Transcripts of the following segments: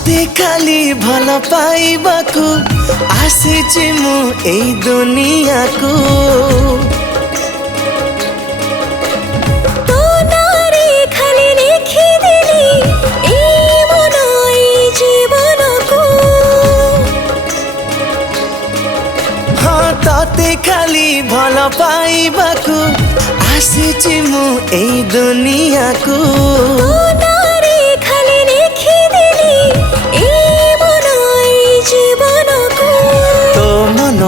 तोते खाली भल पाइबाकू आसीची मु एई दुनिया को। तो नारे खाली लिखी देली एई मन एई जीवन को। हाँ तोते खाली भल पाइबाकू आसीची मु एई दुनिया को।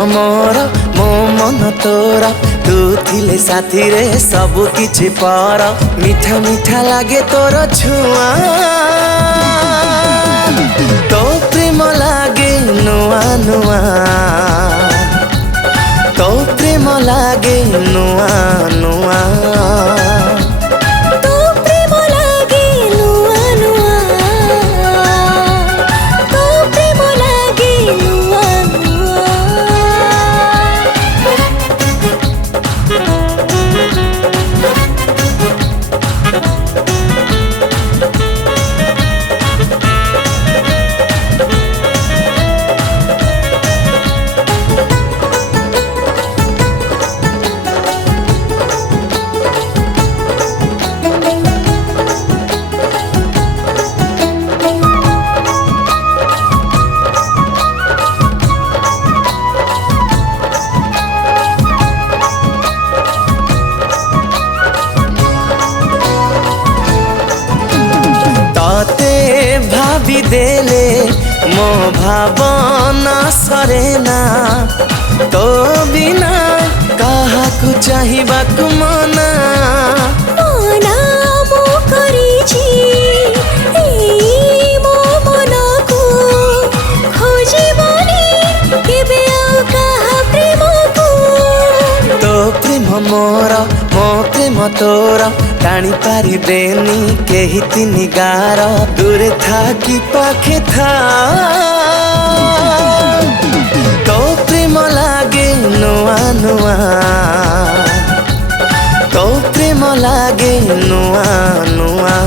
मोर मो मन तोर तू थिले साथी रे सबु किछि पर मीठा मीठा लागे तोर छुआ। तो प्रेम लागे नुआ नुआ, तो प्रेम लागे नुआ नुआ। भाभी देले मो भावना सरेना। तो बिना कहा को चाहिबा को मना मना मो करिछि एई मो मन को। खोजिबनी केबे आ कहा प्रेम को। तो प्रेम मोर मो प्रेम तोर टाणी पारिबेनी केही तिनी गार दूरे था कि पाखे था। तो प्रेम लागे नुआ नुआ, तो प्रेम लागे नुआ नुआ।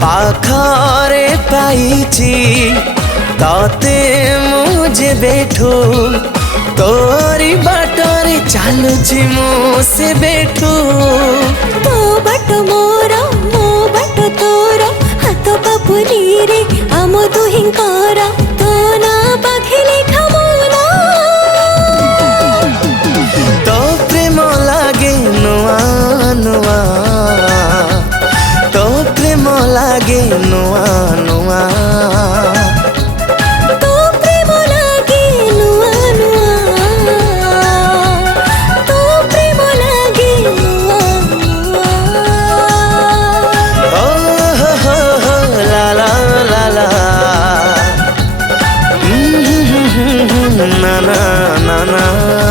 पाखरे पाइछि ताते मुझे बैठो तोरी बाटरे चालुछि मो से बैठो। तो बाट मोर मो बाट तोर हाथ पापुली रे आम दुहिंकर। तो ना पाखिले खमोना तो प्रेम लागे नुआ नुआ, तो प्रेम लागे नुआ नुआ। तो प्रेम लागे नुआ नुआ, तो प्रेम लागे नुआ नुआ। ओ हो ला ला ला ला ना ना ना ना।